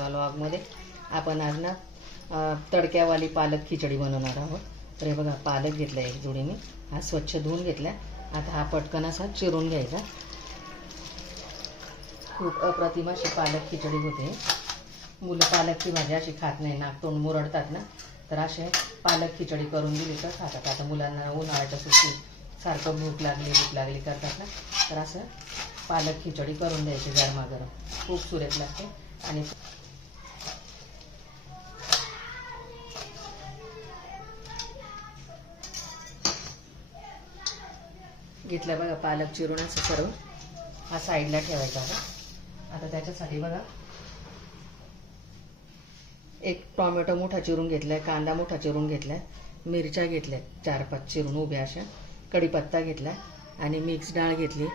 नवा व्लॉगमध्ये. आपण आज ना तडक्यावाली पालक खिचडी बनवणार आहोत. तर हे बघा, पालक घेतला एक जोडीने, हा स्वच्छ धुवून घेतला. आता हा पटकन असा चिरून घ्यायचा. खूप अप्रतिम अशी पालक खिचडी होते. मुलं पालकची भाजी अशी खात नाही, नाक तोंड मुरडतात ना, तर असे पालक खिचडी करून दिली तर खातात. आता मुलांना उन्हाळ्याच्या सुट्टी सारखं भूक लागली करतात ना, तर असं पालक खिचडी करून द्यायची गरमागरम. खूप सुरेख लागते. आणि घेतलं बघा पालक चिरून असं सर्व, हा साईडला ठेवायचा. आता त्याच्यासाठी बघा, एक टोमॅटो मोठा चिरून घेतलाय, कांदा मोठा चिरून घेतलाय, मिरच्या घेतल्या 4-5 चिरून उभ्या अशा, कढीपत्ता घेतला आणि मिक्स डाळ घेतली,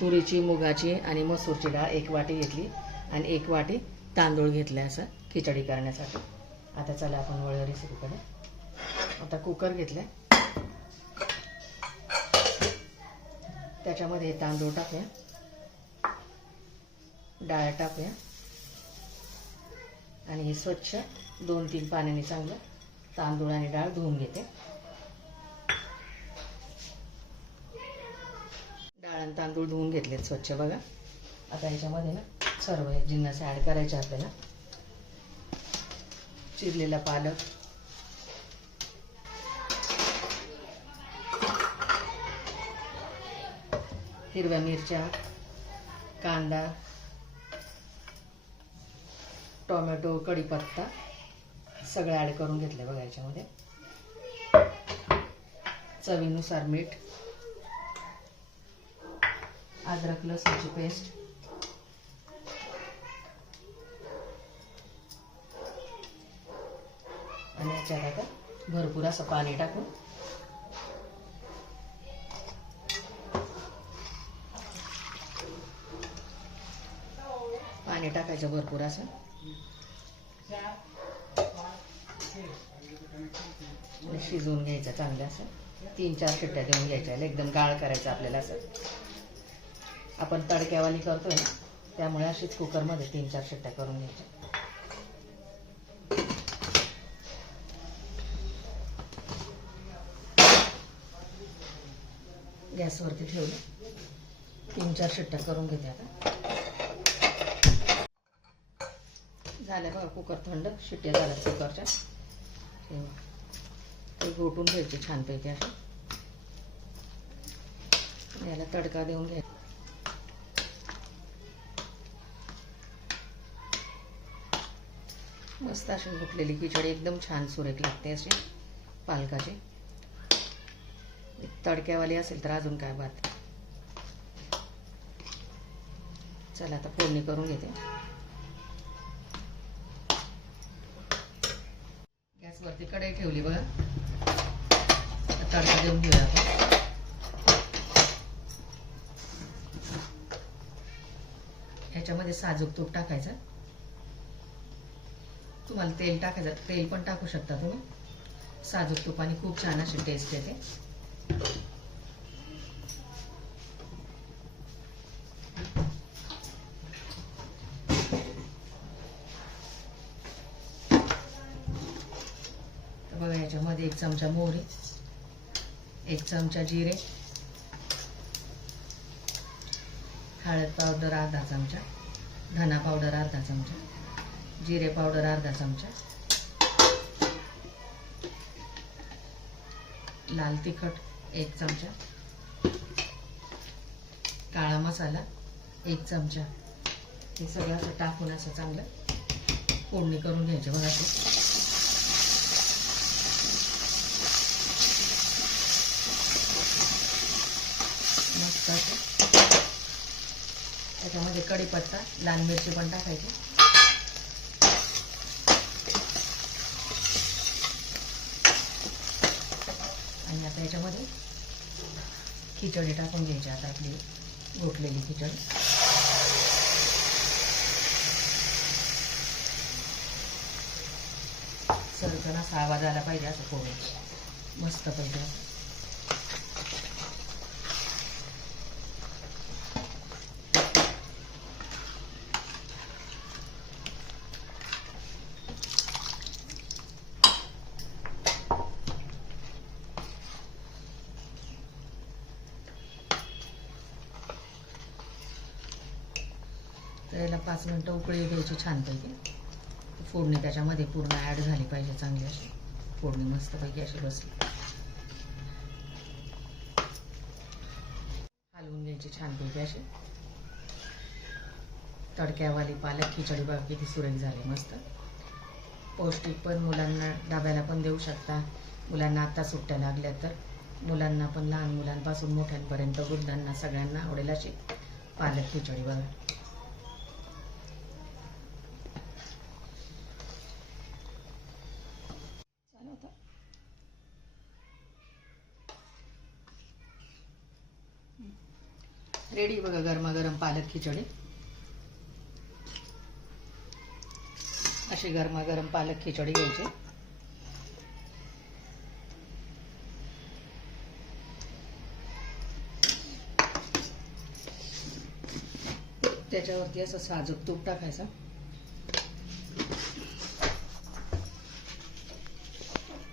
तुरीची, मुगाची आणि मसूरची डाळ 1 वाटी घेतली आणि 1 वाटी तांदूळ घेतले असं खिचडी करण्यासाठी. आता चला आपण वळूया रेसिपीकडे. आता कुकर घेतलाय, त्याच्यामध्ये हे तांदूळ टाकूया, डाळ टाकूया आणि हे स्वच्छ 2-3 पाण्याने चांगलं तांदूळ आणि डाळ धुवून घेते. डाळ आणि तांदूळ धुवून घेतलेत स्वच्छ बघा. आता याच्यामध्ये ना सर्व जिन्नस ॲड करायचे आपल्याला. चिरलेला पालक, हिरव्या मिरच्या, कांदा, टोमॅटो, कढीपत्ता सगळं ॲड करून घेतले बघा. याच्यामध्ये चवीनुसार मीठ, अद्रक लसूणची पेस्ट, आणि याच्यात आता भरपूर असं पाणी टाकून पाणी टाकायचं भरपूर असं. शिजवून घ्यायचं चांगलं असं. 3-4 शिट्ट्या देऊन घ्यायच्या. एकदम गाळ करायचं आपल्याला असं. आपण तडक्यावाली करतोय ना, त्यामुळे अशीच कुकरमध्ये 3-4 शिट्ट्या करून घ्यायच्या. गॅसवरती ठेवलं, 3-4 शिट्ट्या करून घेते. आता झालं बघा, कुकर थंड, शिट्ट्या झाल्या कुकरच्या. ते घोटून घ्यायचे छानपैकी असे. याला तडका देऊन घ्यायचा. मस्त अशी घोटलेली खिचडी एकदम छान सुरेख लागते अशी पालकाची. तडक्यावाली असेल तर अजून काय बात. चला आता फोडणी करून घेते. गॅसवरती कढई ठेवली बघा. तडका देऊन घेऊया आपण. ह्याच्यामध्ये साजूक तूप टाकायचं. तुम्हाला तेल टाकायचं, तेल पण टाकू शकता तुम्ही. साजूक तुपाने खूप छान अशी टेस्ट येते. बघा, याच्यामध्ये 1 चमचा मोहरी, 1 चमचा जिरे, हळद पावडर अर्धा चमचा, धना पावडर अर्धा चमचा, जिरे पावडर अर्धा चमचा, लाल तिखट 1 चमचा, काळा मसाला 1 चमचा. हे सगळं असं टाकून असं चांगलं फोडणी करून घ्यायचे बघा. ते त्याच्यामध्ये कढीपत्ता, लाल मिरची पण टाकायची. आणि आता याच्यामध्ये खिचडी टाकून घ्यायची. आता आपली घोटलेली खिचडी. सरकन असा आवाज आला पाहिजे असं फोडून मस्त पाहिजे. बटाट्याला 5 मिनटं उकळी द्यायची छानपैकी. फोडणी त्याच्यामध्ये पूर्ण ॲड झाली पाहिजे, चांगली अशी फोडणी मस्तपैकी अशी बसली. हलवून घ्यायची छानपैकी अशी. तडक्यावाली पालक खिचडी बघा किती सुरेख झाली, मस्त पौष्टिक, पण मुलांना डब्याला पण देऊ शकता. मुलांना आत्ता सुट्ट्या लागल्या तर मुलांना पण, लहान मुलांपासून मोठ्यांपर्यंत वृद्धांना सगळ्यांना आवडेल अशी पालक खिचडी बघा. रेडी बघा गरमागरम पालक खिचडी. अशी गरमागरम पालक खिचडी घ्यायची. त्याच्यावरती असं साजूक तूप टाकायचं.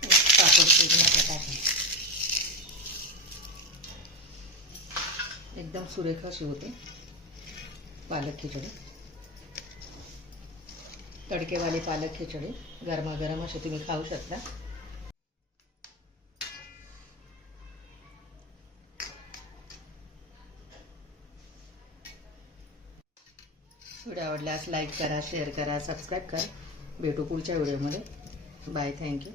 कापूर तूप टाकायचं. एकदम सुरेख अशी होते पालक खिचडी. तडकेवाली पालक खिचडी गरमागरम अशी तुम्ही खाऊ शकता. व्हिडिओ आवडल्यास लाईक करा, शेअर करा, सबस्क्राईब करा. भेटू पुढच्या व्हिडिओमध्ये. Bye, thank you.